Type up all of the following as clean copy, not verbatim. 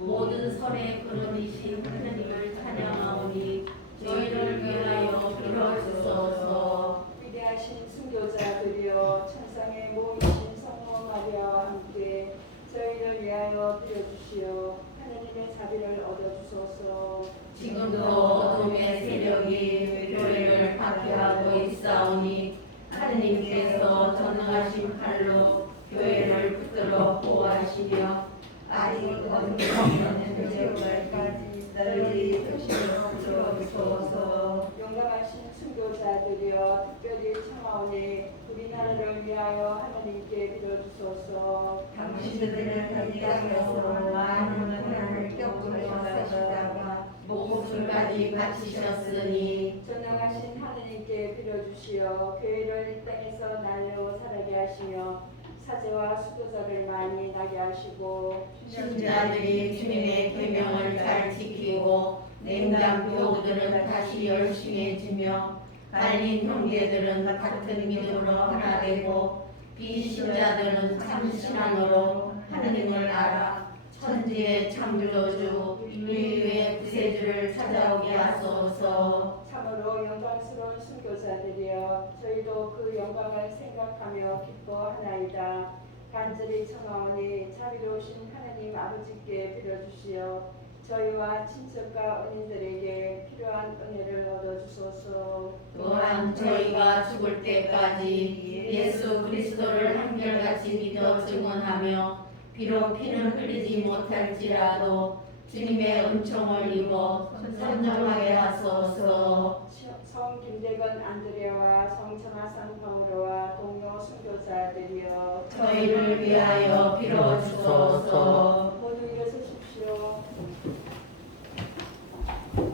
모든 설의 근원이신 하나님을 찬양하오니 저희를 위하여 빌어주소서. 위대하신 순교자들이여 천상의 모이신 성모 마리아와 함께 저희를 위하여 빌어주시어 하나님의 자비를 얻어주소서. 지금도 어둠의 세력이 교회를 박해하고 있사오니 하느님께서 전능하신 팔로 교회를 붙들어 보호하시며 아직 어둠이 없는 세월까지 널리 드시어 주옵소서. 용감하신 순교자들이여 특별히 청하오니 우리나라를 위하여 하나님께 빌어주소서. 당신들은 이 땅에서 많은 고난을 겪으셨다가 목숨까지 바치셨으니 전능하신 하느님께 빌어주시어 교회를 이 땅에서 날려 살게 하시며 사제와 수도자를 많이 나게 하시고 신자들이 주님의 계명을 잘 지키고 냉담 교우들은 다시 열심해지며 갈린 형제들은 같은 믿음으로 하나 되고 비신자들은 참 신앙으로 하느님을 알아 천지의 창조주 인류의 구세주를 찾아오게 하소서. 참으로 영광스러운 순교자들이여 저희도 그 영광을 생각하며 기뻐하나이다. 간절히 청하오니 자비로우신 하나님 아버지께 빌어주시어 저희와 친척과 은인들에게 필요한 은혜를 얻어주소서. 또한 저희가 죽을 때까지 예수 그리스도를 한결같이 믿어 증언하며 비록 피는 흘리지 못할지라도 주님의 은총을 입어 선정하게 하소서. 성 김대건 안드레와 성 정하산 파우로와 동료 순교자들이여 저희를 위하여 빌어주소서. 모두 일어서십시오.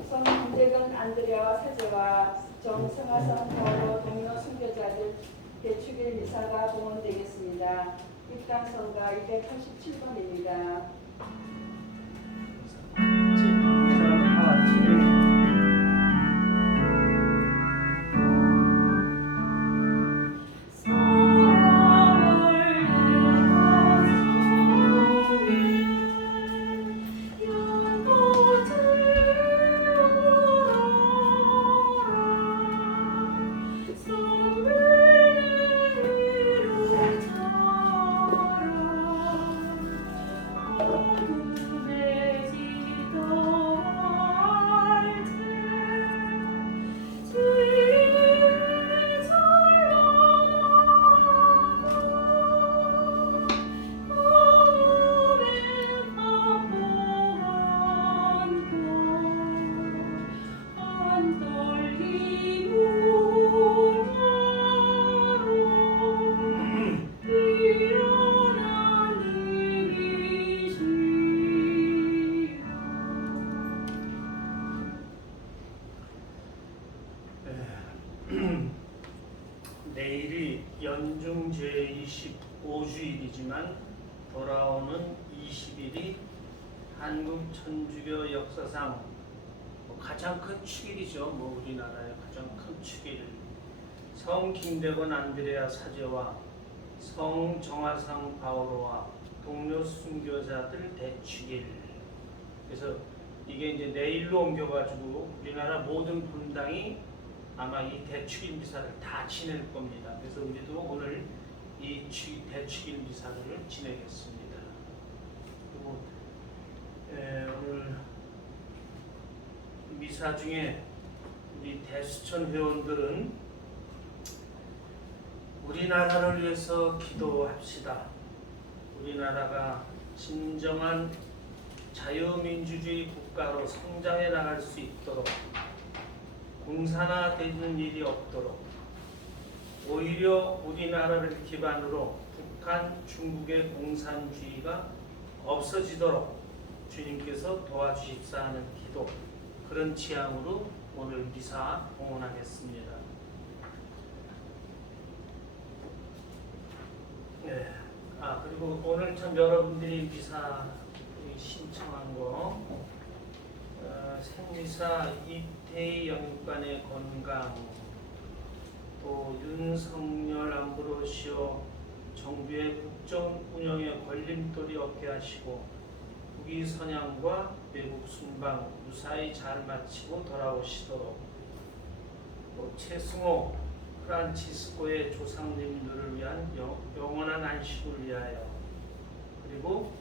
성 김대건 안드레와 사제와 정 정하산 파우로 동료 순교자들 대축일 미사가 봉헌되겠습니다. 입당성가 287번입니다. 내일이 연중 제25주일이지만 돌아오는 20일이 한국 천주교 역사상 가장 큰 축일이죠. 우리나라의 가장 큰 축일. 성 김대건 안드레아 사제와 성 정하상 바오로와 동료 순교자들 대축일. 그래서 이게 이제 내일로 옮겨가지고 우리나라 모든 분당이 아마 이 대축일 미사를 다 지낼 겁니다. 그래서 우리도 오늘 이 대축일 미사를 지내겠습니다. 그리고 오늘 미사 중에 우리 대수천 회원들은 우리나라를 위해서 기도합시다. 우리나라가 진정한 자유민주주의 국가로 성장해 나갈 수 있도록 공산화되는 일이 없도록 오히려 우리나라를 기반으로 북한, 중국의 공산주의가 없어지도록 주님께서 도와주십사 하는 기도, 그런 취향으로 오늘 미사 봉헌하겠습니다. 네. 그리고 오늘 참 여러분들이 미사 신청한 거 생리사 이태희 영육관의 건강, 또 윤석열 안보로시오 정부의 국정 운영에 걸림돌이 없게 하시고 국위 선양과 외국 순방 무사히 잘 마치고 돌아오시도록 또 최승호 프란치스코의 조상님들을 위한 영원한 안식을 위하여 그리고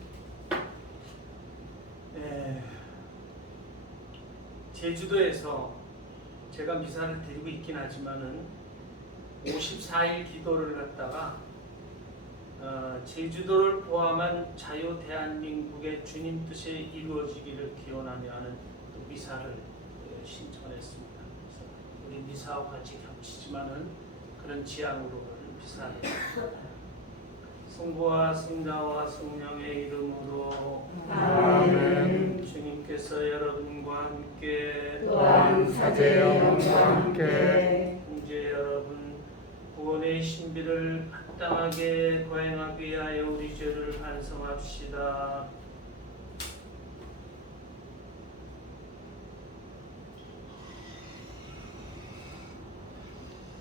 제주도에서 제가 미사를 드리고 있긴 하지만은 54일 기도를 갖다가 제주도를 포함한 자유 대한민국의 주님 뜻이 이루어지기를 기원하며 하는 또 미사를 신청했습니다. 그래서 우리 미사와 같이 겹치지만은 그런 지향으로 미사를 성부와 성자와 성령의 이름으로 아멘. 주님께서 여러분과 함께 또한 사제여러분과 함께 형제 여러분 구원의 신비를 합당하게 거행하기 위하여 우리 죄를 반성합시다.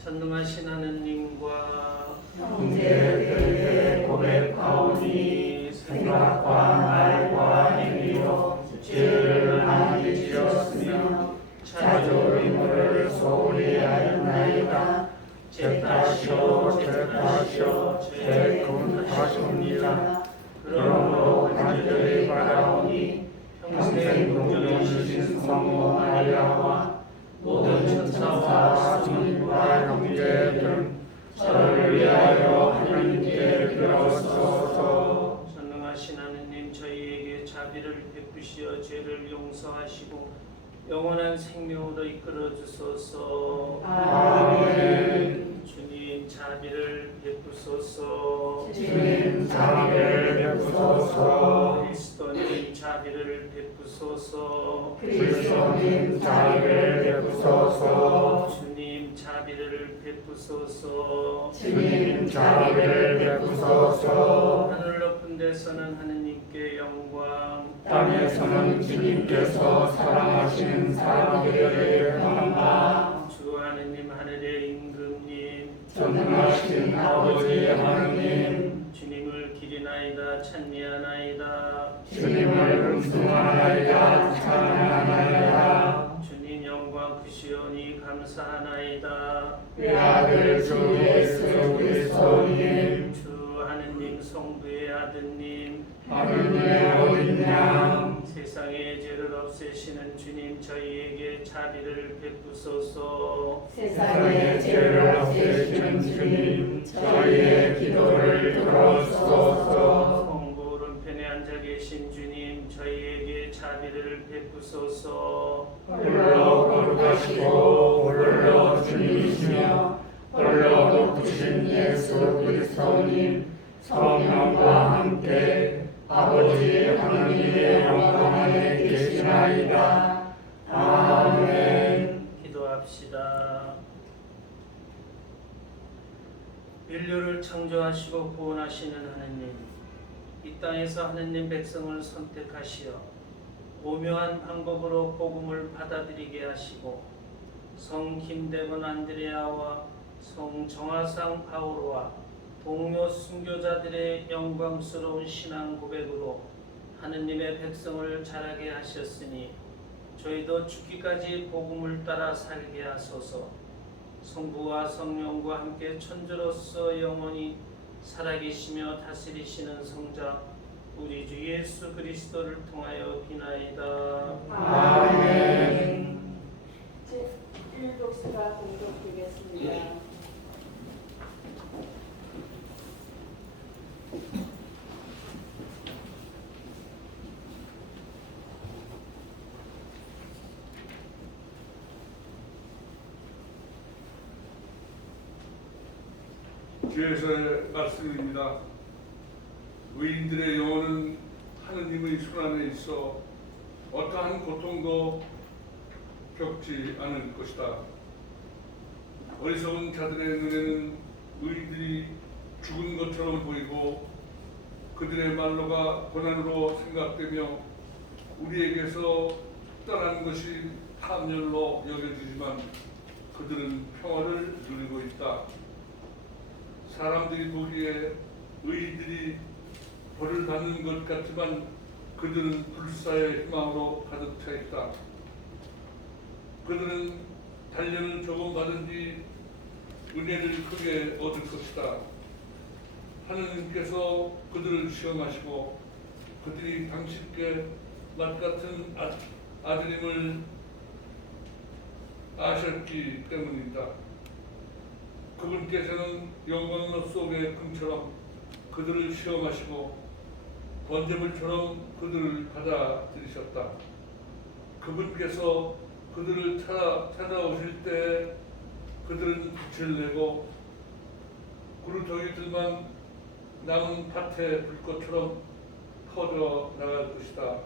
전능하신 하느님과 형제들에게 고백하오니 생각과 말과 행위로 죄를 많이 지었으며 자주 의무를 소홀히 하였나이다. 제 탓이요 제 탓이요 제 큰 탓입니다. 그러므로 간절히 바라오니 평생 동정이신 성모 마리아와 모든 천사와 성인과 형제들 저를 위하여 하나님께 빌어주소서. 전능하신 하느님 저희에게 자비를 베푸시어 죄를 용서하시고 영원한 생명으로 이끌어 주소서. 아멘. 주님 자비를 베푸소서. 주님 자비를 베푸소서. 그리스도님 자비를 베푸소서. 그리스도님 자비를 베푸소서. 주님 자비를 베푸소서. 주님 자비를 베푸소서. 하늘 높은 데서는 하느님께 영광, 땅에서는 주님께서 사랑하시는 사람들에게 평화. 주 하느님 하늘의 임금님, 전능하신 아버지 하느님, 주님을 기리나이다 찬미하나이다. 주님을 음성하나이다 찬양하나이다. 주님 영광 크시오니 감사하나이다. 외아들 주 예수 그리스도님, 주 하느님 성부의 아드님, 하느님의 어린 양, 세상의 죄를 없애시는 주님 저희에게 자비를 베푸소서. 세상의 죄를 없애시는 주님, 저희의 기도를 들어주소서. 성부 오른편에 앉아 계신 주님 저희에게 자비를 베푸소서. 홀로 거룩하시고 홀로 주님이시며 홀로 높으신 예수 그리스도님, 성령과 함께 아버지 하나님의 영광 안에 계시나이다. 아멘. 기도합시다. 인류를 창조하시고 구원하시는 하느님, 이 땅에서 하느님 백성을 선택하시어 오묘한 방법으로 복음을 받아들이게 하시고 성 김대건 안드레아와 성 정화상 바오로와 동료 순교자들의 영광스러운 신앙 고백으로 하느님의 백성을 자라게 하셨으니 저희도 죽기까지 복음을 따라 살게 하소서. 성부와 성령과 함께 천주로서 영원히 살아계시며 다스리시는 성자 우리 주 예수 그리스도를 통하여 비나이다. 아멘. 제1독서가 공독되겠습니다. 주에서의 말씀입니다. 의인들의 영혼은 하느님의 손안에 있어 어떠한 고통도 겪지 않을 것이다. 어리석은 자들의 눈에는 의인들이 죽은 것처럼 보이고 그들의 말로가 고난으로 생각되며 우리에게서 떠나는 것이 함렬로 여겨지지만 그들은 평화를 누리고 있다. 사람들이 보기에 의인들이 벌을 받는 것 같지만 그들은 불사의 희망으로 가득 차 있다. 그들은 단련을 조금 받은 뒤 은혜를 크게 얻을 것이다. 하느님께서 그들을 시험하시고 그들이 당신께 맏같은 아들임을 아셨기 때문이다. 그분께서는 영광로 속의 금처럼 그들을 시험하시고 번제물처럼 그들을 받아들이셨다. 그분께서 그들을 찾아오실 때 그들은 빛을 내고 구루더기들만 남은 밭의 불꽃처럼 퍼져 나갈 것이다.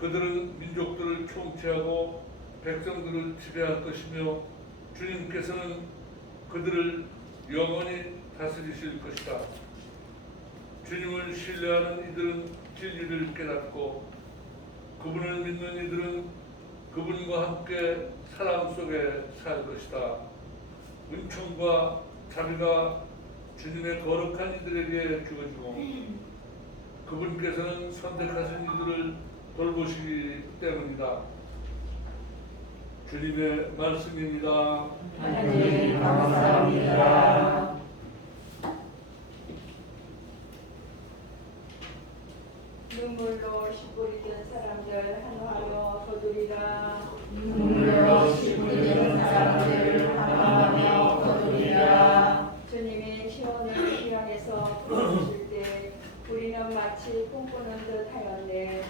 그들은 민족들을 통치하고 백성들을 지배할 것이며 주님께서는 그들을 영원히 다스리실 것이다. 주님을 신뢰하는 이들은 진리를 깨닫고 그분을 믿는 이들은 그분과 함께 사랑 속에 살 것이다. 은총과 자비가 주님의 거룩한 이들에게 주어지고 그분께서는 선택하신 이들을 돌보시기 때문이다. 주님의 말씀입니다. 하나님 감사합니다. 눈물로 시 뿌리던 사람들 한화하며 거두리라. 눈물로 시 뿌리는 사람들 환호하며 거두리라. 주님이 시온을 향해서 불어주실 때 우리는 마치 꿈꾸는 듯 하였네.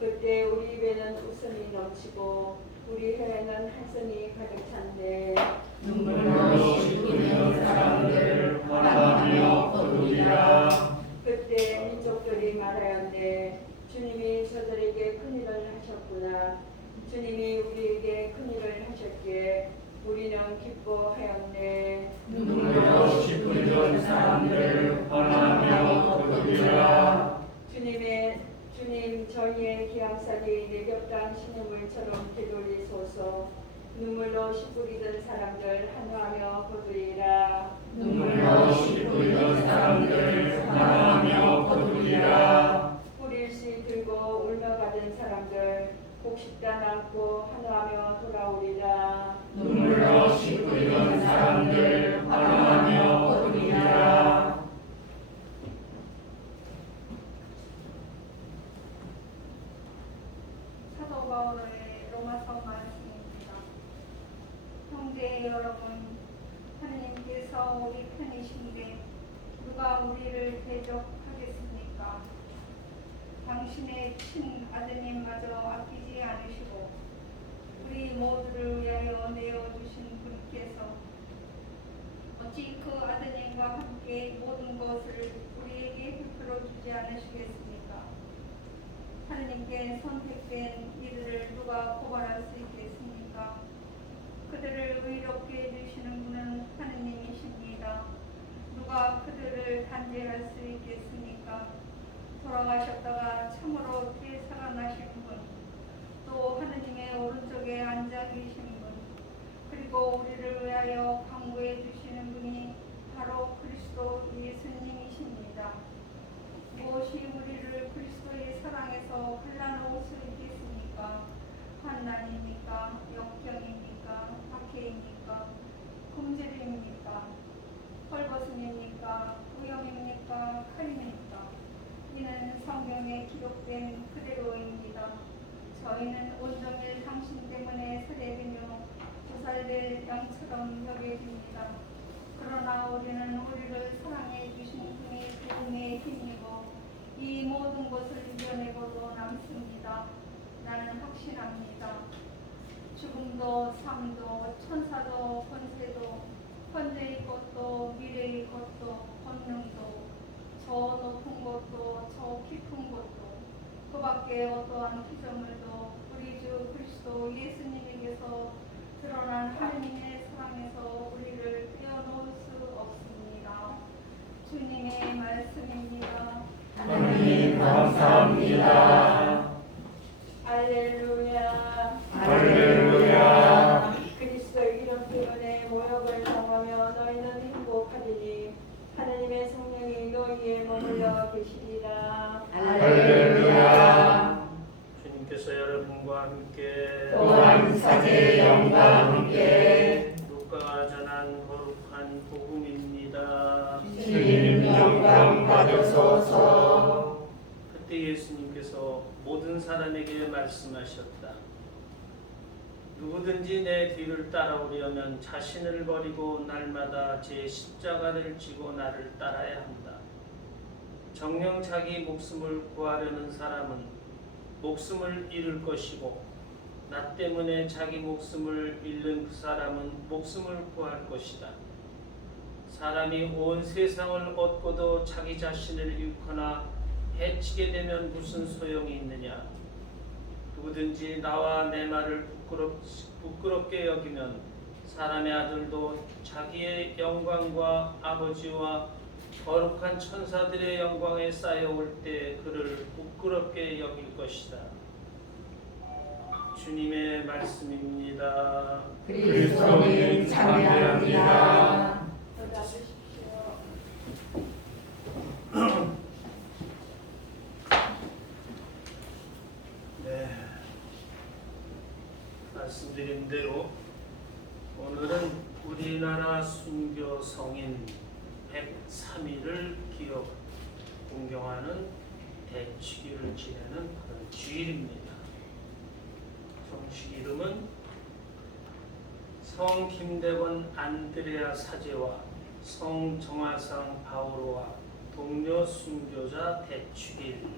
그때 우리 입에는 웃음이 넘치고 우리 혀에는 한숨이 가득 찼네. 눈물로 시 뿌리는 사람들 환호하며 거두리라. 그때 민족들이 말하였네. 주님이 저들에게 큰일을 하셨구나. 주님이 우리에게 큰일을 하셨기에 우리는 기뻐하였네. 눈물로 시 뿌리는 사람들 환호하며 거두리라. 주님 저희의 기양살이 내벽당 신유물처럼 되돌리소서. 눈물로 시 뿌리던 사람들 환호하며 거두리라. 눈물로 시 뿌리는 사람들 환호하며 거두리라. 뿌릴씨 들고 울며 가던 사람들 곡식단 안고 환호하며 돌아오리라. 눈물로 시 뿌리는 사람들 환호하며 거두리라. 사도 바울의 로마서 말씀입니다. 형제 여러분, 하느님께서 우리 편이신데 누가 우리를 대적하겠습니까? 당신의 친아드님마저 아끼지 않으시고 우리 모두를 위하여 내어주신 분께서 어찌 그 아드님과 함께 모든 것을 우리에게 베풀어 주지 않으시겠습니까? 하느님께 선택된 이들을 누가 고발할 수 있겠습니까? 그들을 의롭게 해주시는 분은 하느님이십니다. 누가 그들을 단죄할 수 있겠습니까? 돌아가셨다가 참으로 되살아나신 분, 또 하느님의 오른쪽에 앉아 계신 분, 그리고 우리를 위하여 강구해 주시는 분이 바로 그리스도 예수님이십니다. 무엇이 우리를 그리스도의 사랑에서 갈라놓을 수 있겠습니까? 환난입니까? 역경입니까? 박해입니까? 금질입니까? 헐벗음입니까? 위험입니까? 칼입니까? 이는 성경에 기록된 그대로입니다. 저희는 온종일 당신 때문에 살해되며 부살될 양처럼 여겨집니다. 그러나 우리는 우리를 사랑해 주신 분의 도움에 힘입어 이 모든 것을 이겨내고도 남습니다. 나는 확신합니다. 죽음도 삶도 천사도 권세도 현재의 것도 미래의 것도 권능도 저 높은 것도 저 깊은 것도 그 밖에 어떠한 피조물도 우리 주 그리스도 예수님에게서 드러난 하느님의 사랑에서 우리를 떼어놓을 수 없습니다. 주님의 말씀입니다. 하나님 감사합니다. 할렐루야. 할렐루야. 그리스도의 이름 때문에 모욕을 당하며 너희는 행복하리니 하느님의 성령이 너희에 머물러 계시리라. 할렐루야. 너와 함께 루카가 전한 거룩한 복음입니다. 주님 영광 받으소서. 그때 예수님께서 모든 사람에게 말씀하셨다. 누구든지 내 뒤를 따라오려면 자신을 버리고 날마다 제 십자가를 지고 나를 따라야 한다. 정녕 자기 목숨을 구하려는 사람은 목숨을 잃을 것이고 나 때문에 자기 목숨을 잃는 그 사람은 목숨을 구할 것이다. 사람이 온 세상을 얻고도 자기 자신을 잃거나 해치게 되면 무슨 소용이 있느냐. 누구든지 나와 내 말을 부끄럽게 여기면 사람의 아들도 자기의 영광과 아버지와 거룩한 천사들의 영광에 쌓여올 때 그를 부끄럽게 여길 것이다. 주님의 말씀입니다. 그리스도님 찬양합니다. 받아주십시오. 네, 말씀드린 대로 오늘은 우리나라 순교 성인 103일을 기억 공경하는 대축일을 지내는 그런 주일입니다. 정식 이름은 성 김대원 안드레아 사제와 성 정화상 바오로와 동료 순교자 대축일.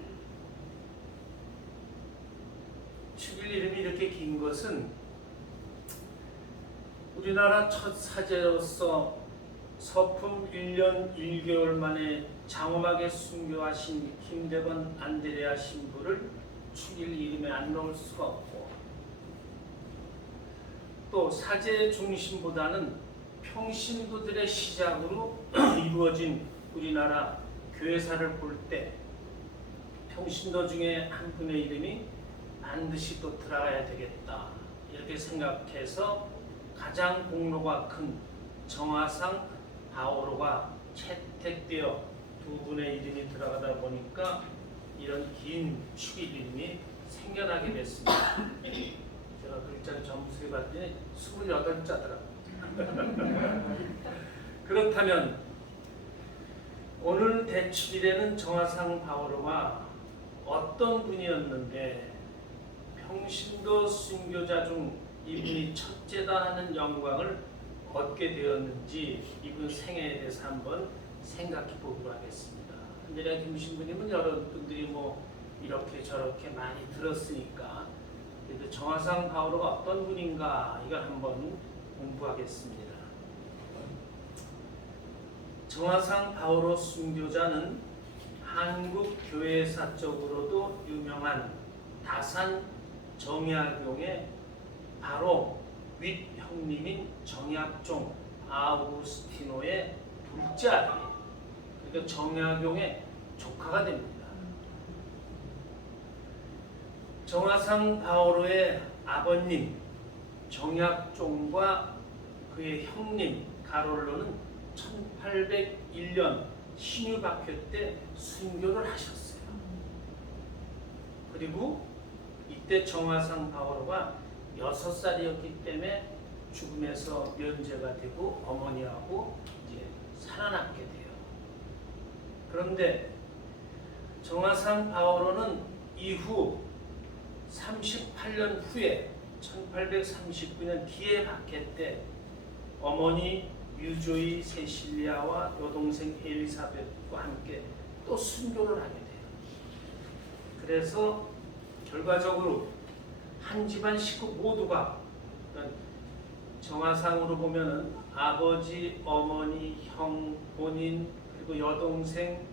축일 이름이 이렇게 긴 것은 우리나라 첫 사제로서 서품 1년 1개월 만에 장엄하게 순교하신 김대원 안드레아 신부를 축일 이름에 안 넣을 수가 없고, 또 사제의 중심보다는 평신도들의 시작으로 이루어진 우리나라 교회사를 볼 때 평신도 중에 한 분의 이름이 반드시 또 들어가야 되겠다, 이렇게 생각해서 가장 공로가 큰 정화상 바오로가 채택되어 두 분의 이름이 들어가다 보니까 이런 긴 축일 이름이 생겨나게 됐습니다. 제가 글자를 점수해 봤더니 28자더라고요. 그렇다면 오늘 대축일에는 정화상 바오로가 어떤 분이었는데 평신도 순교자 중 이분이 첫째다 하는 영광을 얻게 되었는지 이분 생애에 대해서 한번 생각해 보기로 하겠습니다. 한전의 김신부님은 여러분들이 뭐 이렇게 저렇게 많이 들었으니까 그래도 정화상 바오로가 어떤 분인가 이걸 한번 공부하겠습니다. 정화상 바오로 순교자는 한국 교회사적으로도 유명한 다산 정약용의 바로 윗형님인 정약종 아우구스티노의 둘째 아들, 그러니까 정약용의 조카가 됩니다. 정화상 바오로의 아버님 정약종과 그의 형님 가롤로는 1801년 신유박회 때 순교를 하셨어요. 그리고 이때 정화상 바오로가 6살이었기 때문에 죽음에서 면제가 되고 어머니하고 이제 살아남게 돼요. 그런데 정화상 바오로는 이후 38년 후에 1839년 기해 박해 때 어머니 유조이 세실리아와 여동생 엘리사벳과 함께 또 순교를 하게 돼요. 그래서 결과적으로 한 집안 식구 모두가, 정화상으로 보면은 아버지, 어머니, 형, 본인 그리고 여동생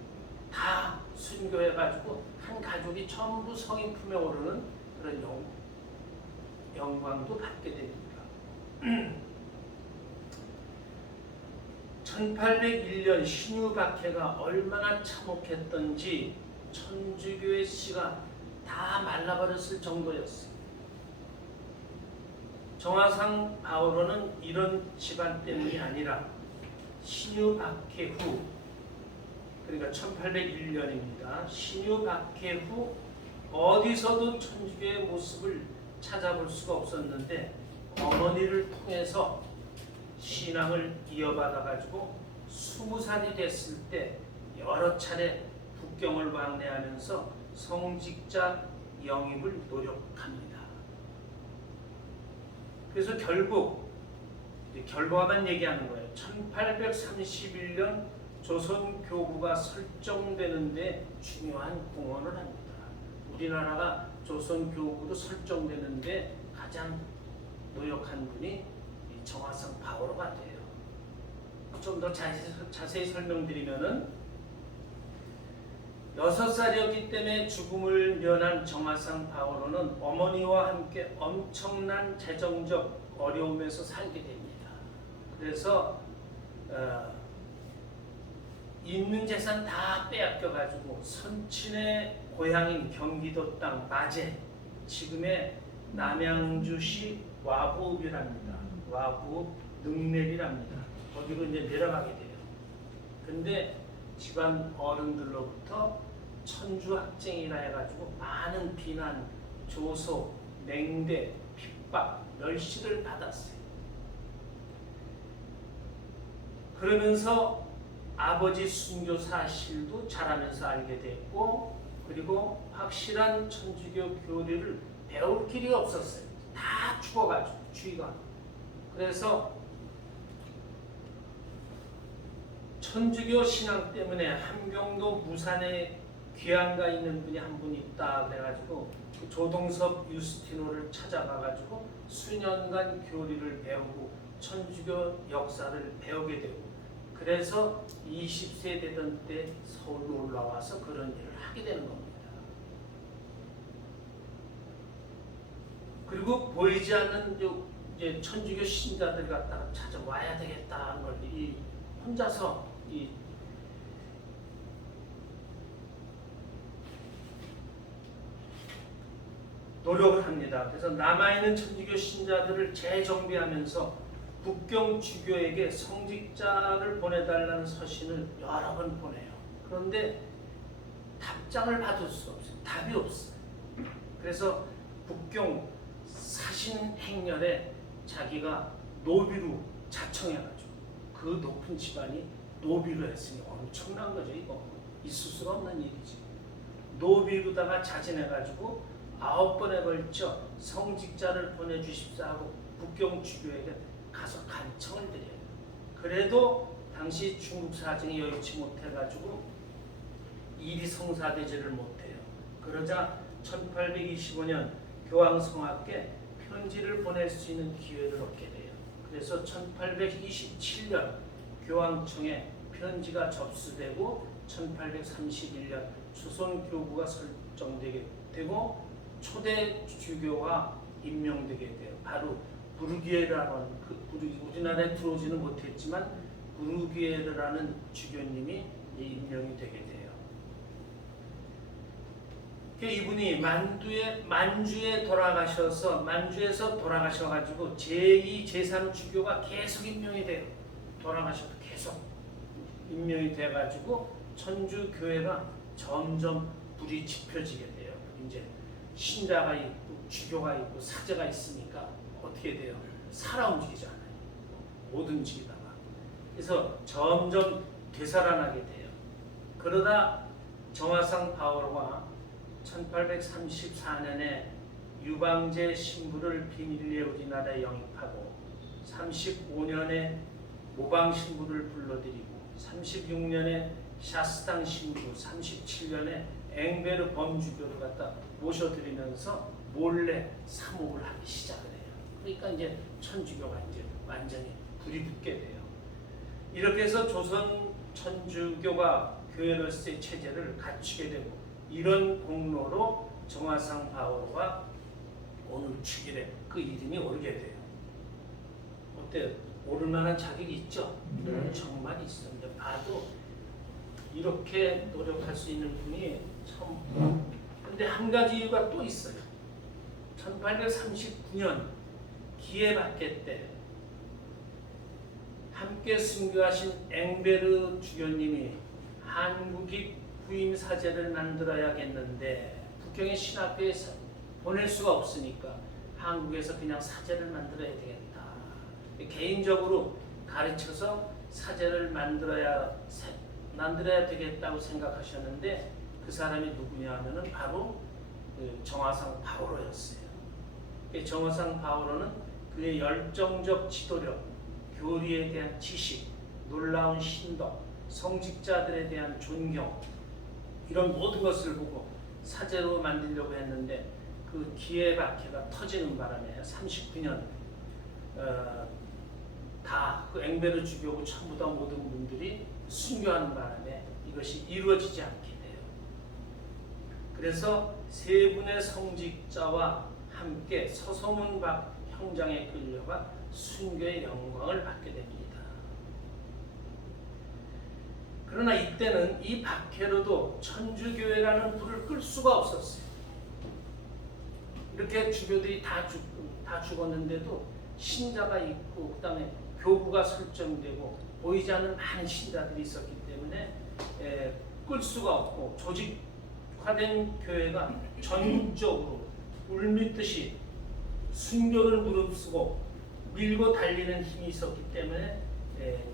다 순교해가지고 한 가족이 전부 성인 품에 오르는 그런 영광도 받게 됩니다. 1801년 신유박해가 얼마나 참혹했던지 천주교의 씨가 다 말라버렸을 정도였어요. 정화상 바오로는 이런 집안 때문이 아니라 신유박해 후, 그러니까 1801년입니다. 신유박해 후 어디서도 천주교의 모습을 찾아볼 수가 없었는데 어머니를 통해서 신앙을 이어받아 가지고 20살이 됐을 때 여러 차례 북경을 왕래하면서 성직자 영입을 노력합니다. 그래서 결국 결과만 얘기하는 거예요. 1831년 조선 교구가 설정되는데 중요한 공헌을 합니다. 우리나라가 조선 교구로 설정되는데 가장 노력한 분이 이 정화상 바오로가 돼요. 좀 더 자세히 설명드리면은 6살이었기 때문에 죽음을 면한 정화상 바오로는 어머니와 함께 엄청난 재정적 어려움에서 살게 됩니다. 그래서 있는 재산 다 빼앗겨가지고 선친의 고향인 경기도 땅 마제, 지금의 남양주시 와부읍이랍니다. 와부읍 능내리랍니다. 거기로 이제 내려가게 돼요. 근데 집안 어른들로부터 천주학쟁이라 해가지고 많은 비난, 조소, 맹대, 핍박, 멸시를 받았어요. 그러면서 아버지 순교 사실도 자라면서 알게 됐고, 그리고 확실한 천주교 교리를 배울 길이 없었어요. 다 죽어가지고 주의가. 그래서 천주교 신앙 때문에 함경도 무산에 귀양가 있는 분이 한 분 있다 그래가지고 그 조동섭 유스티노를 찾아가가지고 수년간 교리를 배우고 천주교 역사를 배우게 되고, 그래서 20세 되던 때 서울로 올라와서 그런 일을 하게 되는 겁니다. 그리고 보이지 않는 이제 천주교 신자들 갖다가 찾아와야 되겠다 하는 걸 혼자서 노력을 합니다. 그래서 남아있는 천주교 신자들을 재정비하면서 북경 주교에게 성직자를 보내달라는 서신을 여러 번 보내요. 그런데 답장을 받을 수 없어요. 답이 없어요. 그래서 북경 사신 행렬에 자기가 노비로 자청해가지고, 그 높은 집안이 노비로 했으니 엄청난 거죠. 이거 있을 수가 없는 일이지. 노비로다가 자진해가지고 9번에 걸쳐 성직자를 보내주십사 하고 북경 주교에게 가서 간청을 드려요. 그래도 당시 중국 사정이 여의치 못해가지고 일이 성사되지를 못해요. 그러자 1825년 교황성하께 편지를 보낼 수 있는 기회를 얻게 돼요. 그래서 1827년 교황청에 편지가 접수되고 1831년 조선교구가 설정되게 되고 초대 주교가 임명되게 돼요. 바로 부르기에르라는 우리나라에 들어오지는 못했지만 부르기에르라는 주교님이 임명이 되게 돼요. 이분이 만주에 만주에서 돌아가셔가지고 제2, 제3 주교가 계속 임명이 돼요. 돌아가셔도 계속 임명이 돼가지고 천주교회가 점점 불이 지펴지게 돼요. 이제 신자가 있고 주교가 있고 사제가 있으니까 어떻게 돼요? 살아 움직이잖아요. 못 움직이다가. 그래서 점점 되살아나게 돼요. 그러다 정화상 바오로가 1834년에 유방제 신부를 비밀리에 우리나라에 영입하고 35년에 모방 신부를 불러들이고 36년에 샤스탕 신부, 37년에 앵베르 범주교를 갖다 모셔드리면서 몰래 사목을 하기 시작을 해요. 그러니까 이제 천주교가 이제 완전히 불이 붙게 돼요. 이렇게 해서 조선 천주교가 교회로서의 체제를 갖추게 되고, 이런 공로로 정화상 바오로가 오늘 축일에 그 이름이 오르게 돼요. 어때요? 오를 만한 자격이 있죠? 네. 정말 있습니다. 봐도 이렇게 노력할 수 있는 분이 참. 근데 한 가지 이유가 또 있어요. 1839년 기예박해 때 함께 순교하신 앵베르 주교님이 한국이 부임 사제를 만들어야겠는데 북경의 신학교에 보낼 수가 없으니까 한국에서 그냥 사제를 만들어야 되겠다. 개인적으로 가르쳐서 사제를 만들어야 되겠다고 생각하셨는데 그 사람이 누구냐 하면은 바로 그 정화상 바오로였어요. 정화상 바오로는 그의 열정적 지도력, 교리에 대한 지식, 놀라운 신덕, 성직자들에 대한 존경 이런 모든 것을 보고 사제로 만들려고 했는데 그 기회박해가 터지는 바람에 39년 다 그 앵베르 주교고 전부 다 모든 분들이 순교하는 바람에 이것이 이루어지지 않게 돼요. 그래서 세 분의 성직자와 함께 서소문박 형장에 끌려가 순교의 영광을 받게 됩니다. 그러나 이때는 이 박해로도 천주교회라는 불을 끌 수가 없었어요. 이렇게 주교들이 다 죽었는데도 신자가 있고 그다음에 교구가 설정되고 보이지 않는 많은 신자들이 있었기 때문에 끌 수가 없고 조직화된 교회가 전국적으로 울미듯이 순교를 무릅쓰고 밀고 달리는 힘이 있었기 때문에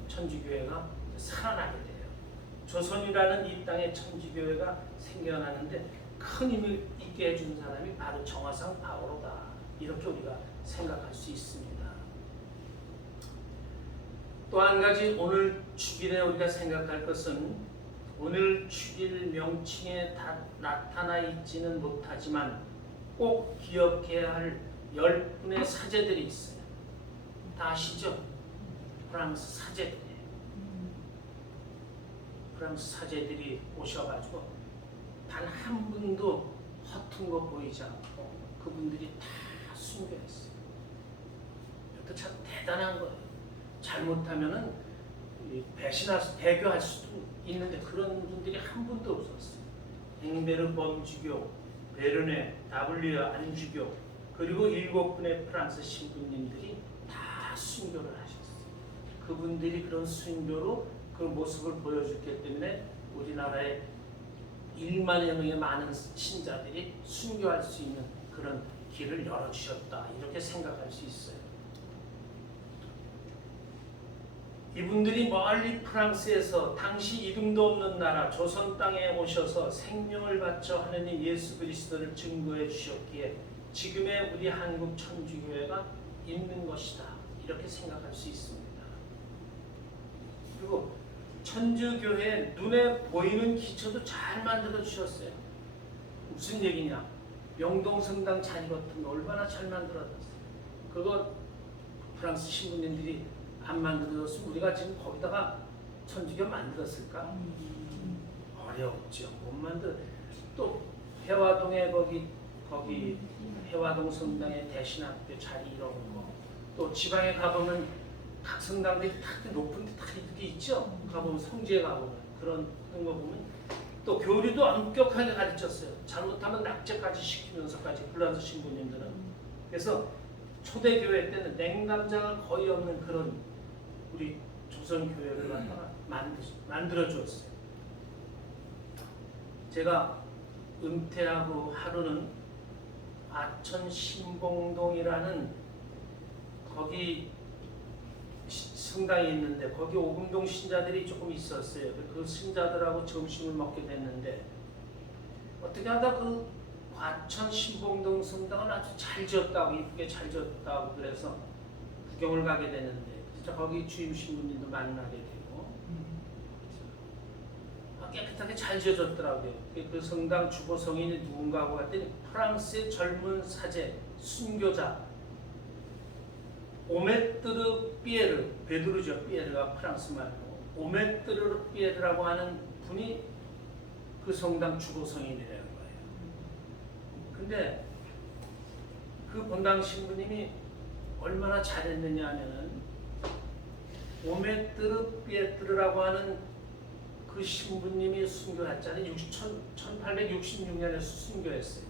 천주교회가 살아나게 돼요. 조선이라는 이 땅에 천주교회가 생겨나는데 큰 힘을 있게 해준 사람이 바로 정화상 바오로다. 이렇게 우리가 생각할 수 있습니다. 또 한 가지 오늘 축일에 우리가 생각할 것은 오늘 축일 명칭에 나타나 있지는 못하지만 꼭 기억해야 할 10분의 사제들이 있어요. 다 아시죠? 프랑스 사제들이에요. 프랑스 사제들이 오셔가지고 단 한 분도 허튼 거 보이지 않고 그분들이 다 순교했어요. 이것도 참 대단한 거예요. 잘못하면은 배교할 수도 있는데 그런 분들이 한 분도 없었어요. 앵베르 범주교, 베르네, W 안주교 그리고 7분의 프랑스 신부님들이 다 순교를 하셨어요. 그분들이 그런 순교로 그 모습을 보여줬기 때문에 우리나라에 1만여 명의 많은 신자들이 순교할 수 있는 그런 길을 열어주셨다. 이렇게 생각할 수 있어요. 이분들이 멀리 프랑스에서 당시 이름도 없는 나라 조선 땅에 오셔서 생명을 바쳐 하느님 예수 그리스도를 증거해 주셨기에 지금의 우리 한국 천주교회가 있는 것이다. 이렇게 생각할 수 있습니다. 그리고 천주교회 눈에 보이는 기초도 잘 만들어 주셨어요. 무슨 얘기냐? 명동성당 자리 같은 거 얼마나 잘 만들어졌어요. 그거 프랑스 신부님들이 안 만들어졌으면 우리가 지금 거기다가 천주교 만들었을까? 어렵죠. 못 만들. 또 해화동에 거기 해화동 성당의 대신학교 자리 이런 거. 또 지방에 가보면 각 성당들이 다 높은 데 다 이렇게 있죠. 가보면 성지에 가보면 그런 거 보면 또 교리도 엄격하게 가르쳤어요. 잘못하면 낙제까지 시키면서까지 불란서 신부님들은. 그래서 초대교회 때는 냉담장을 거의 없는 그런 우리 조선교회를 갖다가 만들어 주었어요. 제가 은퇴하고 하루는 아천 신봉동이라는 거기 성당이 있는데 거기 오금동 신자들이 조금 있었어요. 그 신자들하고 점심을 먹게 됐는데 어떻게 하다 그 과천 신봉동 성당을 아주 잘 지었다고 이쁘게 잘 지었다고 그래서 구경을 가게 되는데 진짜 거기 주임 신부님도 만나게 되고 깨끗하게 잘 지어졌더라고요. 그 성당 주보 성인이 누군가고 했더니 프랑스의 젊은 사제 순교자 오메뜨르 피에르, 베드루죠. 피에르가 프랑스 말고 오메뜨르 피에르라고 하는 분이 그 성당 주보 성인이라는 거예요. 근데 그 본당 신부님이 얼마나 잘했느냐 하면은 오메뜨르 피에르라고 하는 그 신부님이 순교했잖아요. 1866년에 순교했어요.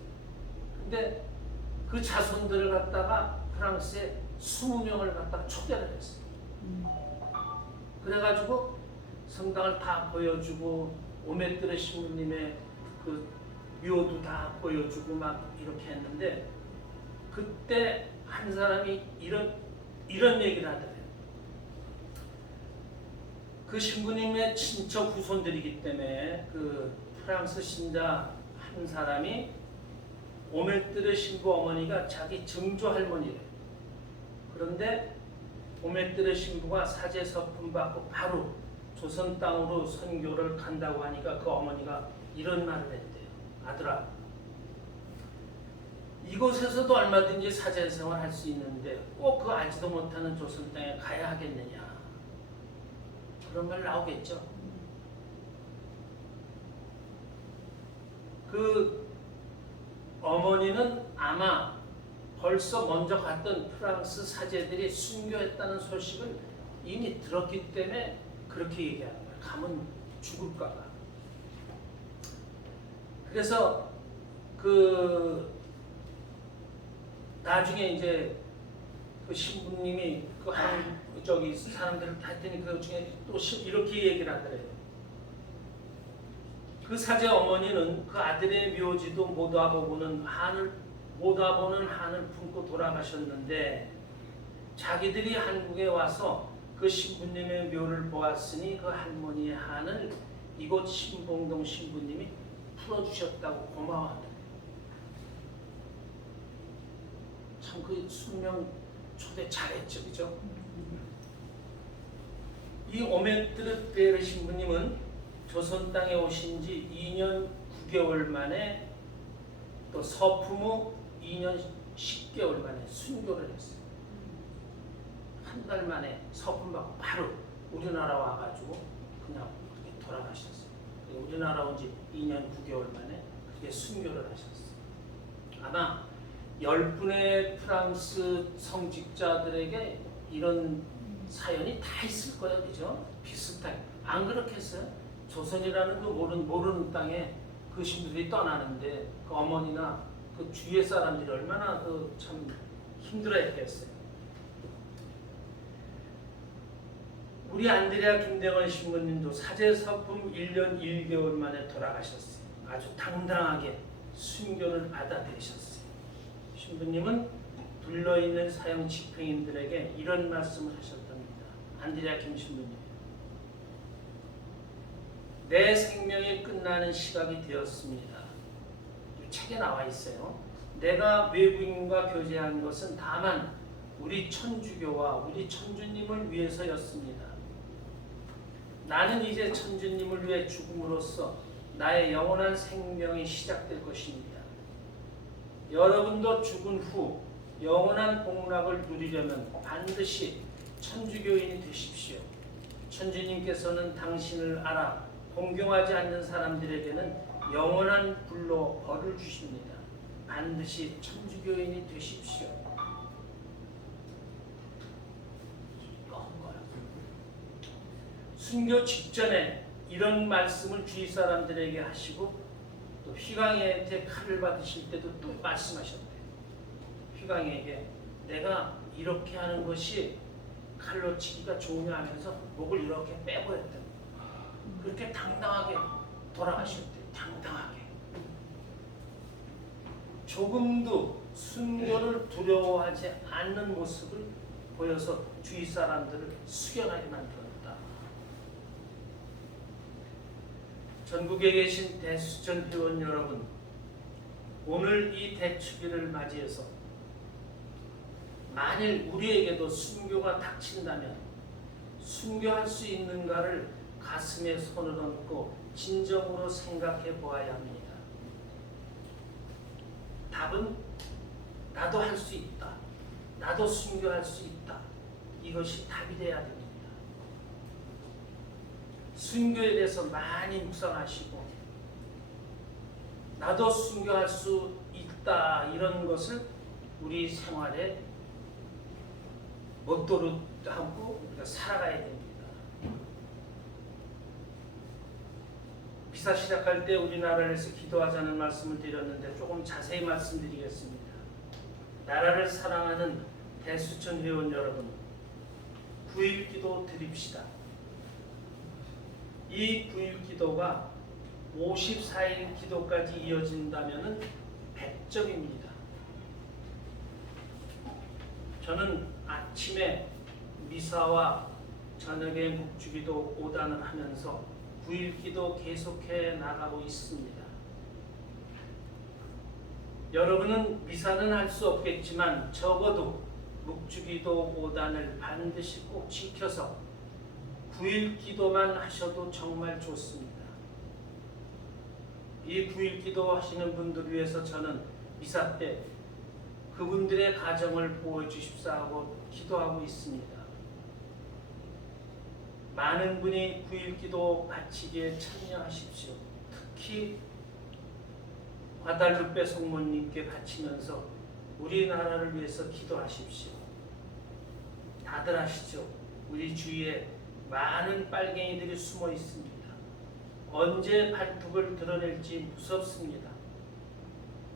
근데 그 자손들을 갖다가 프랑스에 20명을 갖다가 초대를 했어요. 그래가지고 성당을 다 보여주고 오메뜨르 신부님의 그 묘도 다 보여주고 막 이렇게 했는데 그때 한 사람이 이런 얘기를 하더래요. 그 신부님의 친척 후손들이기 때문에 그 프랑스 신자 한 사람이 오메뜨르 신부 어머니가 자기 증조 할머니래요. 그런데 오메뜨르 신부가 사제 서품 받고 바로 조선 땅으로 선교를 간다고 하니까 그 어머니가 이런 말을 했대요. 아들아, 이곳에서도 얼마든지 사제 생활 할 수 있는데 꼭 그 알지도 못하는 조선 땅에 가야 하겠느냐. 그런 말 나오겠죠. 그 어머니는 아마 벌써 먼저 갔던 프랑스 사제들이 순교했다는 소식을 이미 들었기 때문에 그렇게 얘기하는 거예요. 가면 죽을까 봐. 그래서 그 나중에 이제 그 신부님이 저기 사람들을 다 했더니 그 중에 또 이렇게 얘기를 하더래요. 그 사제 어머니는 그 아들의 묘지도 못 와보는 한을 품고 돌아가셨는데 자기들이 한국에 와서 그 신부님의 묘를 보았으니 그 할머니의 한을 이곳 신봉동 신부님이 풀어주셨다고 고마워한다. 참 그 숙명 초대 잘했죠, 그죠? 이 오메뜨르 베르 신부님은 조선 땅에 오신 지 2년 9개월 만에 또 서품 후 2년 10개월 만에 순교를 했어요. 한 달 만에 서품 받고 바로 우리나라 와가지고 그냥 그렇게 돌아가셨어요. 우리나라 온 지 2년 9개월 만에 그렇게 순교를 하셨어요. 아마 10분의 프랑스 성직자들에게 이런 사연이 다 있을 거예요. 그죠? 비슷하게. 안 그렇겠어요? 조선이라는 그 모르는 땅에 그 신부들이 떠나는데 그 어머니나 그 주위의 사람들이 얼마나 그 참 힘들어했겠어요. 우리 안드레아 김대건 신부님도 사제 서품 1년 1개월 만에 돌아가셨어요. 아주 당당하게 순교를 받아들이셨어요. 신부님은 불러있는 사형 집행인들에게 이런 말씀을 하셨답니다. 안드레아 김 신부님. 내 생명이 끝나는 시각이 되었습니다. 책에 나와 있어요. 내가 외국인과 교제한 것은 다만 우리 천주교와 우리 천주님을 위해서였습니다. 나는 이제 천주님을 위해 죽음으로써 나의 영원한 생명이 시작될 것입니다. 여러분도 죽은 후 영원한 복락을 누리려면 반드시 천주교인이 되십시오. 천주님께서는 당신을 알아 공경하지 않는 사람들에게는 영원한 불로 벌을 주십니다. 반드시 천주교인이 되십시오. 순교 직전에 이런 말씀을 주위 사람들에게 하시고 또 휘광이한테 칼을 받으실 때도 또 말씀하셨대요. 휘광이에게 내가 이렇게 하는 것이 칼로 치기가 좋으냐 하면서 목을 이렇게 빼버렸다. 그렇게 당당하게 돌아가셨대요. 당당하게. 조금도 순교를 두려워하지 않는 모습을 보여서 주위 사람들을 숙연하게 만들었다. 전국에 계신 대수전 회원 여러분, 오늘 이 대축일을 맞이해서 만일 우리에게도 순교가 닥친다면 순교할 수 있는가를 가슴에 손을 얹고 진정으로 생각해 보아야 합니다. 답은 나도 할 수 있다. 나도 순교할 수 있다. 이것이 답이 돼야 됩니다. 순교에 대해서 많이 묵상하시고 나도 순교할 수 있다 이런 것을 우리 생활에 모토로 하고 우리가 살아가야 됩니다. 미사 시작할 때 우리나라를 위해서 기도하자는 말씀을 드렸는데 조금 자세히 말씀드리겠습니다. 나라를 사랑하는 대수천 회원 여러분, 9일 기도 드립시다. 이 9일 기도가 54일 기도까지 이어진다면 100점입니다. 저는 아침에 미사와 저녁에 묵주기도 5단을 하면서 9일기도 계속해 나가고 있습니다. 여러분은 미사는 할 수 없겠지만 적어도 묵주기도 5단을 반드시 꼭 지켜서 9일 기도만 하셔도 정말 좋습니다. 이 9일 기도 하시는 분들 위해서 저는 미사 때 그분들의 가정을 보호주십사 하고 기도하고 있습니다. 많은 분이 9일 기도 바치기에 참여하십시오. 특히 과달루페 성모님께 바치면서 우리나라를 위해서 기도하십시오. 다들 아시죠? 우리 주위에 많은 빨갱이들이 숨어 있습니다. 언제 발톱을 드러낼지 무섭습니다.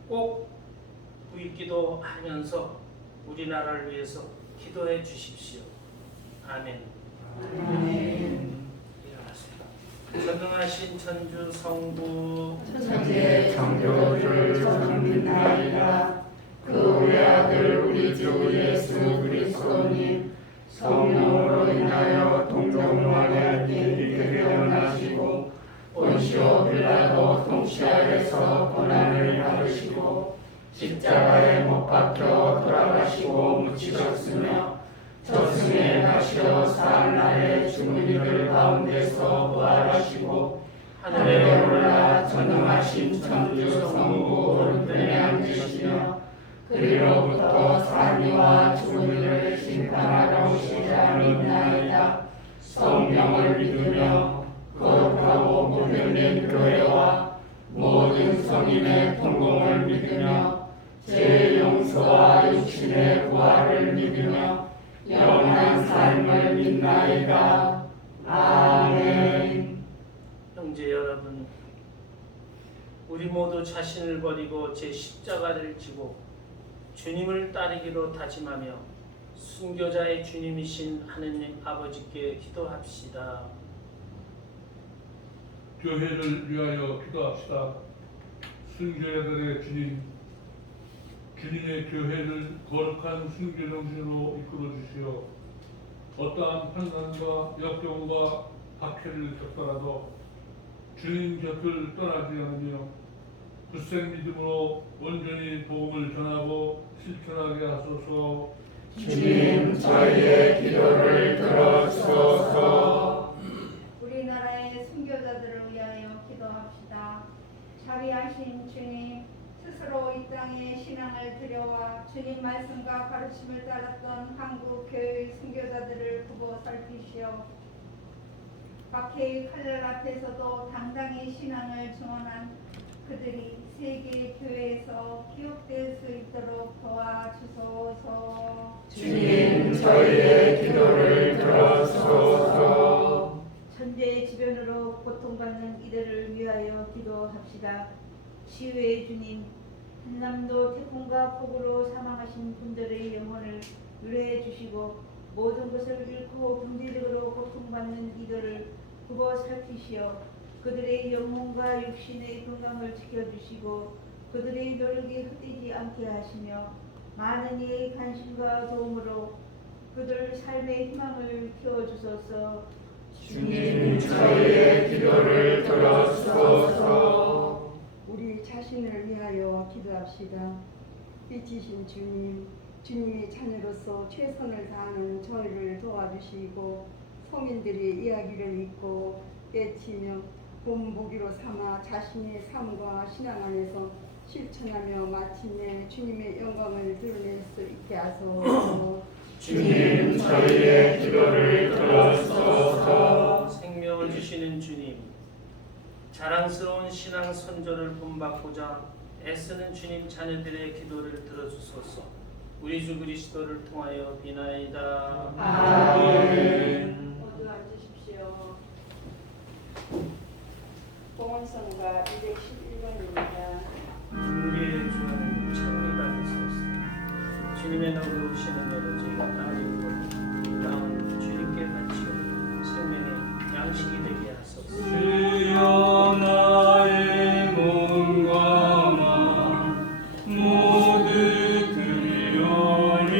꼭 9일 기도하면서 우리나라를 위해서 기도해 주십시오. 아멘. 일어나세요. 전능하신 천주 성부 천지의 창조주를 저는 믿나이다. 그 외아들 우리 주 예수 그리스도님 성령으로 인하여 동정마리아 때에 태어나시고 본시오 빌라도 통치하에서 고난을 받으시고 십자가에 못 박혀 돌아가시고 묻히셨으며 저승에 가시어 사흘날에 죽은 이들 가운데서 부활하시고 하늘에 올라 전능하신 천주 성부 오른편에 앉으시며 그리로부터 사니와 죽은 이를 심판하러 오시자 믿나이다. 성령을 믿으며 거룩하고 구별된 교회와 모든 성인의 통공을 믿으며 죄의 용서와 육신의 부활을 믿으며 영원한 삶을 믿나이다. 아멘. 형제 여러분, 우리 모두 자신을 버리고 제 십자가를 지고 주님을 따르기로 다짐하며 순교자의 주님이신 하느님 아버지께 기도합시다. 교회를 위하여 기도합시다. 순교자들의 주님, 주님의 교회를 거룩한 순교 정신으로 이끌어 주시어 어떠한 환난과 역경과 박해를 겪더라도 주님 곁을 떠나지 않으며 굳센 믿음으로 온전히 복음을 전하고 실천하게 하소서. 주님 저희의 기도를 들어주소서. 우리나라의 순교자들을 위하여 기도합시다. 자비하신 주님, 스스로 이 땅에 신앙을 들여와 주님 말씀과 가르침을 따랐던 한국 교회의 순교자들을 보고 살피시오. 박해의 칼날 앞에서도 당당히 신앙을 증언한 그들이 세계 교회에서 기억될 수 있도록 도와주소서. 주님 저희의 기도를 들어주소서. 천재의 지변으로 고통받는 이들을 위하여 기도합시다. 치유의 주님, 한남도 태풍과 폭우로 사망하신 분들의 영혼을 위로해 주시고 모든 것을 잃고 경제적으로 고통받는 이들을 굽어 살피시어 그들의 영혼과 육신의 건강을 지켜주시고 그들의 노력이 헛되지 않게 하시며 많은 이의 관심과 도움으로 그들 삶의 희망을 키워주소서. 주님 저희의 기도를 들어주소서. 우리 자신을 위하여 기도합시다. 빛이신 주님, 주님의 자녀로서 최선을 다하는 저희를 도와주시고 성인들이 이야기를 믿고 애치며 본 무기로 삼아 자신의 삶과 신앙 안에서 실천하며 마침내 주님의 영광을 드러낼 수 있게 하소서. 주님 저희의 기도를 들어주소서. 생명을 주시는 주님, 자랑스러운 신앙 선조를 본받고자 애쓰는 주님 자녀들의 기도를 들어주소서. 우리 주 그리스도를 통하여 비나이다. 아멘. 모두 앉으십시오. 봉헌성가 211번입니다. 우리의 주 하나님 찬미 받으소서. 주님의 너그러우신 은혜로 저희가 따르고 나온 주님께 바치어 생명의 양식이 되게 하소서. 주여 나의 몸과 마음 모두 드리오니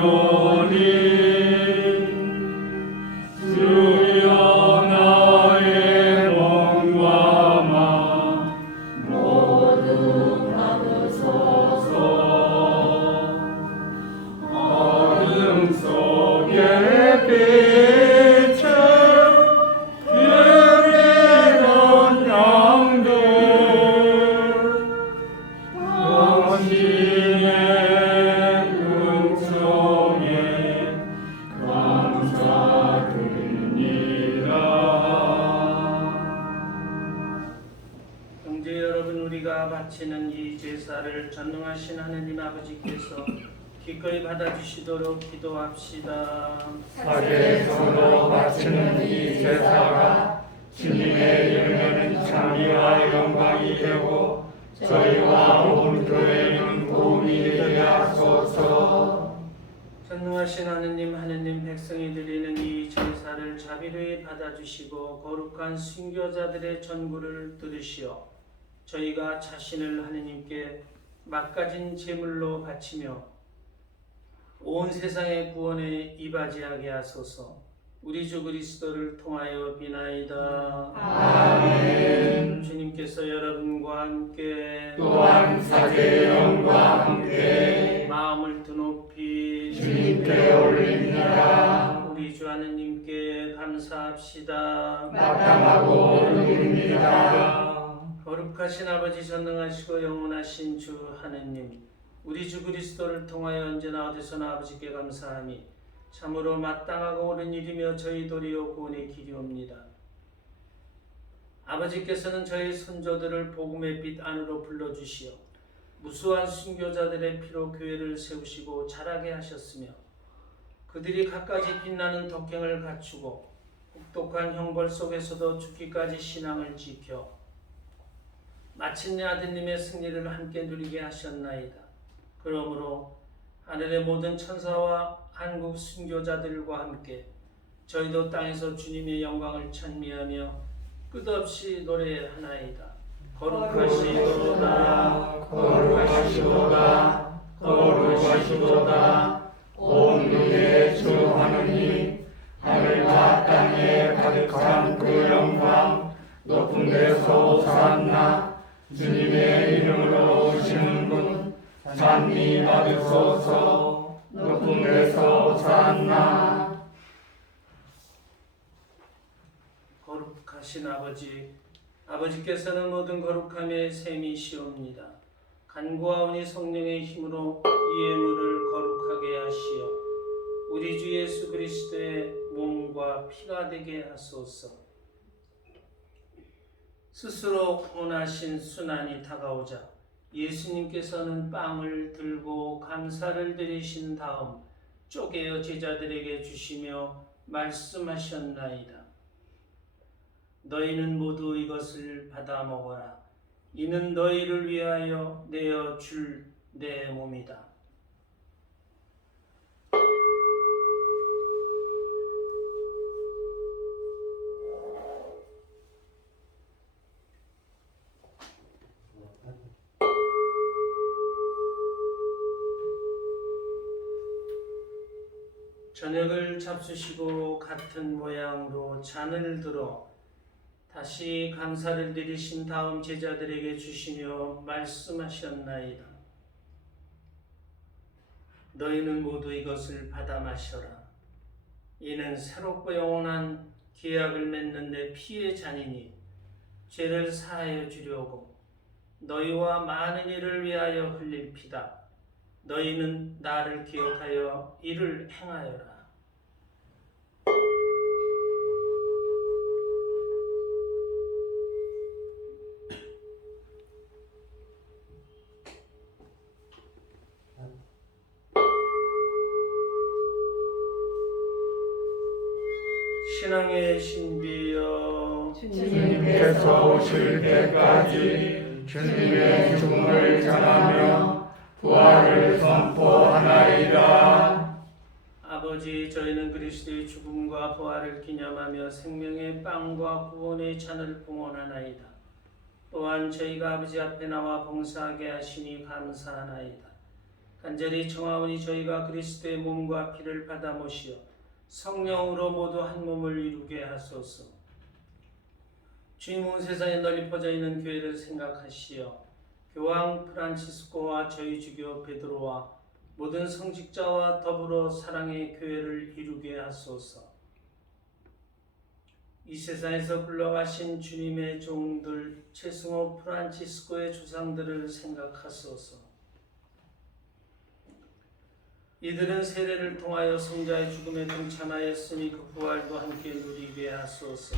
아뢰오니 주여 나의 몸과 맘 모두 받으소서. 어둠 속에 빛을 예리한 양들 당신의 은총에 감사드립니다. 형제 여러분, 우리가 바치는 이 제사를 전능하신 하느님 아버지께서 기꺼이 받아주시도록 기도합시다. 사계 서로 바치는 이 제사가 주님의 이름에는 찬미와 영광이 되고 저희와 온 교회는 도움이 되게 하소서. 전능하신 하느님 백성이 드리는 이 제사를 자비로이 받아주시고 거룩한 순교자들의 전구를 들으시어 저희가 자신을 하느님께 막가진 제물로 바치며 온 세상의 구원에 이바지하게 하소서. 우리 주 그리스도를 통하여 비나이다. 아멘. 주님께서 여러분과 함께 또한 사제의 영과 함께 마음을 드높이 주님께 올립니다. 우리 주 하느님께 감사합시다. 마땅하고 옳습니다. 거룩하신 아버지, 전능하시고 영원하신 주 하느님, 우리 주 그리스도를 통하여 언제나 어디서나 아버지께 감사하니 참으로 마땅하고 옳은 일이며 저희 도리어 구원의 길이옵니다. 아버지께서는 저희 선조들을 복음의 빛 안으로 불러주시어 무수한 순교자들의 피로 교회를 세우시고 자라게 하셨으며 그들이 갖가지 빛나는 덕행을 갖추고 혹독한 형벌 속에서도 죽기까지 신앙을 지켜 마침내 아드님의 승리를 함께 누리게 하셨나이다. 그러므로 하늘의 모든 천사와 한국 순교자들과 함께 저희도 땅에서 주님의 영광을 찬미하며 끝없이 노래하나이다. 거룩하시도다, 거룩하시도다, 거룩하시도다. 온 위의 주 하느님, 하늘과 땅에 가득한 그 영광, 높은 데서 오산나. 주님의 이름으로 오시는 분 찬미 받으소서. 높은 데서 오산나. 거룩하신 아버지, 아버지께서는 모든 거룩함의 셈이시옵니다. 간구하오니 성령의 힘으로 이 예물을 거룩하게 하시어 우리 주 예수 그리스도의 몸과 피가 되게 하소서. 스스로 원하신 순환이 다가오자 예수님께서는 빵을 들고 감사를 드리신 다음 쪼개어 제자들에게 주시며 말씀하셨나이다. 너희는 모두 이것을 받아 먹어라. 이는 너희를 위하여 내어 줄 내 몸이다. 저녁을 잡수시고 같은 모양으로 잔을 들어 다시 감사를 드리신 다음 제자들에게 주시며 말씀하셨나이다. 너희는 모두 이것을 받아 마셔라. 이는 새롭고 영원한 계약을 맺는 내 피의 잔이니 죄를 사하여 주려고 너희와 많은 이를 위하여 흘릴 피다. 너희는 나를 기억하여 이를 행하여라. 신앙의 신비여, 주님께서 오실 때까지 주님의 죽음을 전하며 부활을 선포하나이다. 아버지, 저희는 그리스도의 죽음과 부활을 기념하며 생명의 빵과 구원의 잔을 봉헌하나이다. 또한 저희가 아버지 앞에 나와 봉사하게 하시니 감사하나이다. 간절히 청하오니 저희가 그리스도의 몸과 피를 받아 모시어 성령으로 모두 한 몸을 이루게 하소서. 주님, 온 세상에 널리 퍼져 있는 교회를 생각하시어 교황 프란치스코와 저희 주교 베드로와 모든 성직자와 더불어 사랑의 교회를 이루게 하소서. 이 세상에서 불러가신 주님의 종들 최승호 프란치스코의 조상들을 생각하소서. 이들은 세례를 통하여 성자의 죽음에 동참하였으니 그 부활도 함께 누리게 하소서.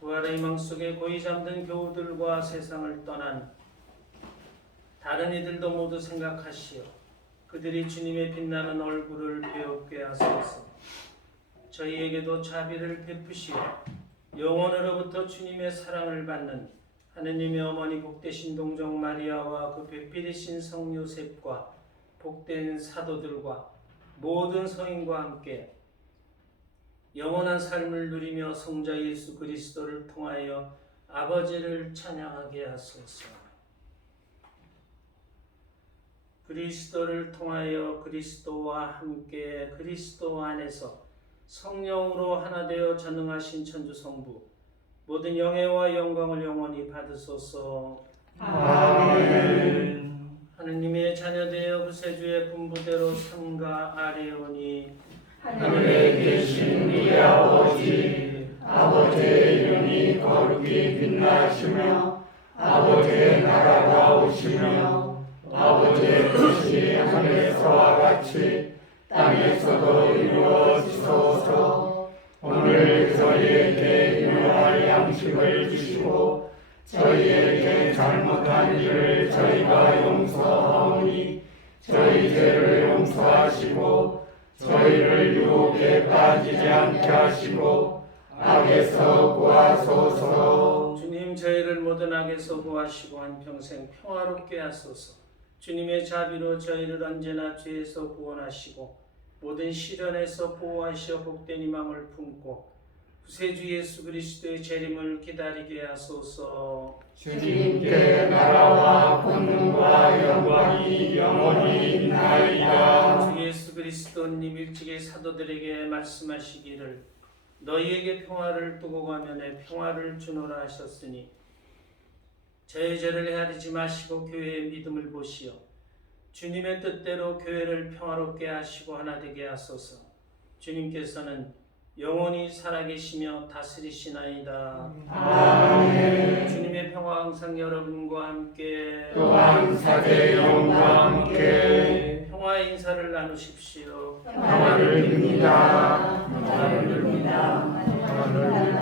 부활의 희망 속에 고이 잠든 교우들과 세상을 떠난 다른 이들도 모두 생각하시어 그들이 주님의 빛나는 얼굴을 배웁게 하소서. 저희에게도 자비를 베푸시어 영원으로부터 주님의 사랑을 받는 하느님의 어머니 복되신 동정 마리아와 그 백필이신 성 요셉과 복된 사도들과 모든 성인과 함께 영원한 삶을 누리며 성자 예수 그리스도를 통하여 아버지를 찬양하게 하소서. 그리스도를 통하여 그리스도와 함께 그리스도 안에서 성령으로 하나 되어 전능하신 천주성부 모든 영예와 영광을 영원히 받으소서. 아멘. 하느님의 자녀되어 구세주의 분부대로 삼가 아뢰오니 하늘에 계신 우리 아버지, 아버지의 이름이 거룩히 빛나시며 아버지의 나라가 오시며 아버지의 뜻이 하늘에서와 같이 땅에서도 이루어지소서. 오늘 저희에게 일용할 양식을 주시고 저희에게 잘못한 일을 저희가 용서하오니 저희 죄를 용서하시고 저희를 유혹에 빠지지 않게 하시고 악에서 구하소서. 주님, 저희를 모든 악에서 구하시고 한평생 평화롭게 하소서. 주님의 자비로 저희를 언제나 죄에서 구원하시고 모든 시련에서 보호하시어 복된 희망을 품고 구세주 예수 그리스도의 재림을 기다리게 하소서. 주님께 나라와 권능과 영광이 영원히 있나이다. 주 예수 그리스도님 일찍이 사도들에게 말씀하시기를 너희에게 평화를 두고 가며 내 평화를 주노라 하셨으니 저의 죄를 헤아리지 마시고 교회의 믿음을 보시어 주님의 뜻대로 교회를 평화롭게 하시고 하나 되게 하소서. 주님께서는 영원히 살아계시며 다스리시나이다. 아멘. 주님의 평화 항상 여러분과 함께 또한 사제의 영과 함께 평화의 인사를 나누십시오. 평화를 빕니다. 평화를 빕니다. 평화를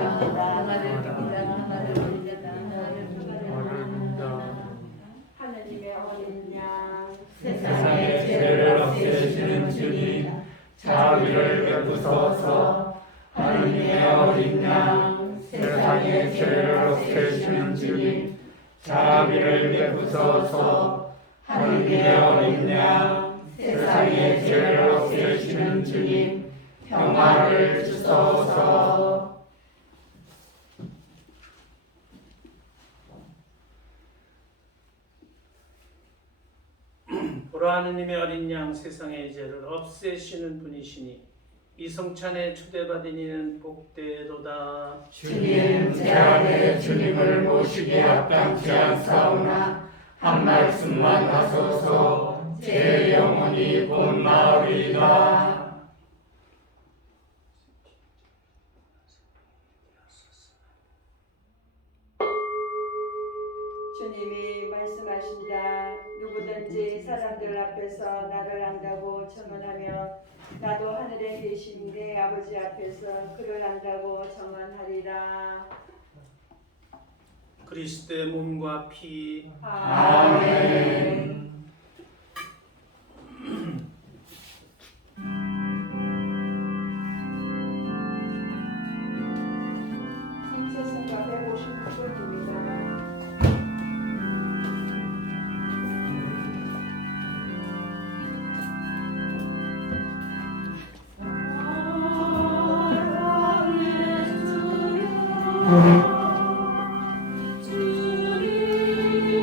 하느님의 어린 양 세상의 죄를 없애시는 주님, 자비를 베푸소서. 하느님의 어린 양, 세상의 죄를 없애시는 주님, 자비를 베푸소서. 하느님의 어린 양, 세상의 죄를 없애시는 주님, 평화를 주소서. 보라, 하느님의 어린 양, 세상의 죄를 없애시는 분이시니 이 성찬에 초대받은 이는 복되도다. 주님, 제 안에 주님을 모시기에 합당치 않사오나 한 말씀만 하소서. 제 영혼이 본나으리이다. 주님이 말씀하신다. 누구든지 사람들 앞에서 나를 안다고 청언하며 나도 하늘에 계신 내 아버지 앞에서 그를 안다고 청언하리라. 그리스도의 몸과 피 아멘. 생체성가 159번입니다.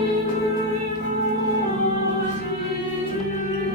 주님을 모시리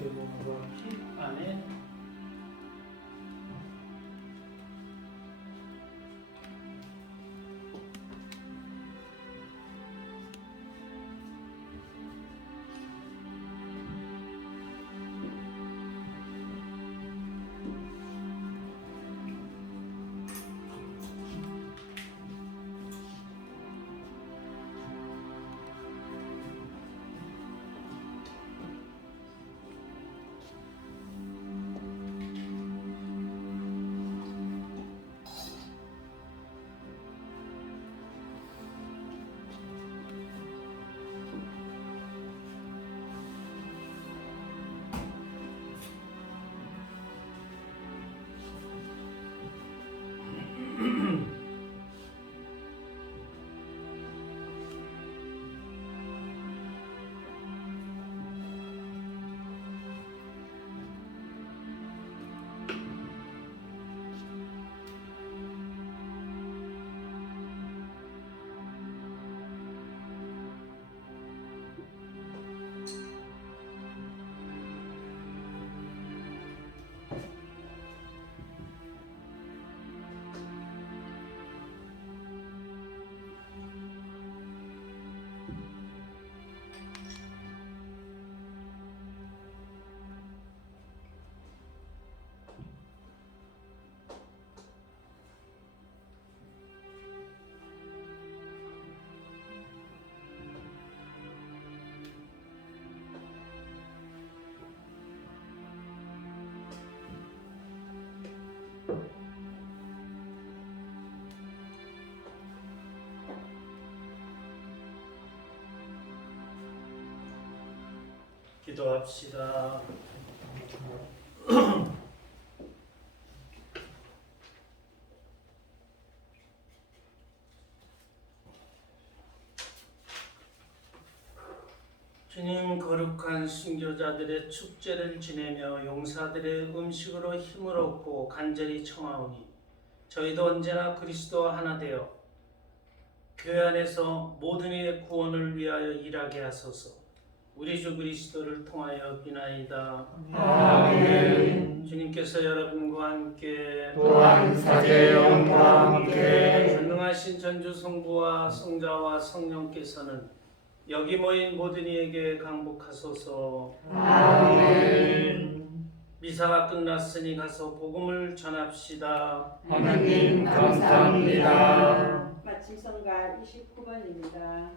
세봉과 피 안에 기도합시다. 주님, 거룩한 순교자들의 축제를 지내며 용사들의 음식으로 힘을 얻고 간절히 청하오니 저희도 언제나 그리스도와 하나 되어 교회 안에서 모든 이의 구원을 위하여 일하게 하소서. 우리 주 그리스도를 통하여 비나이다. 아멘. 주님께서 여러분과 함께 또한 사제의 영과 함께 전능하신 전주 성부와 성자와 성령께서는 여기 모인 모든 이에게 강복하소서. 아멘. 미사가 끝났으니 가서 복음을 전합시다. 하나님 감사합니다. 마침 성가 29번입니다.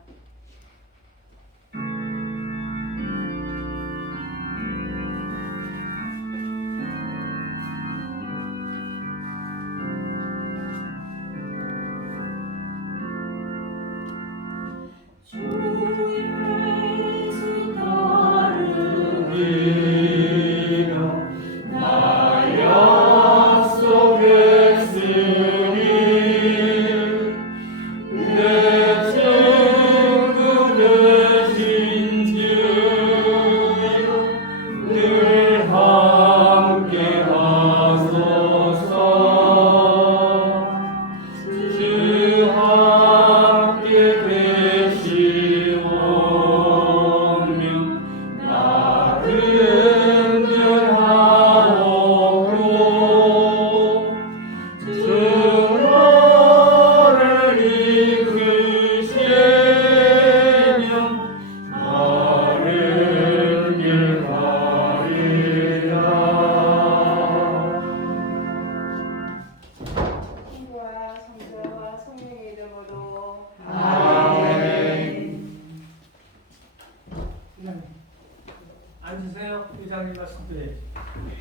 앉으세요. 의장님 말씀드려야지.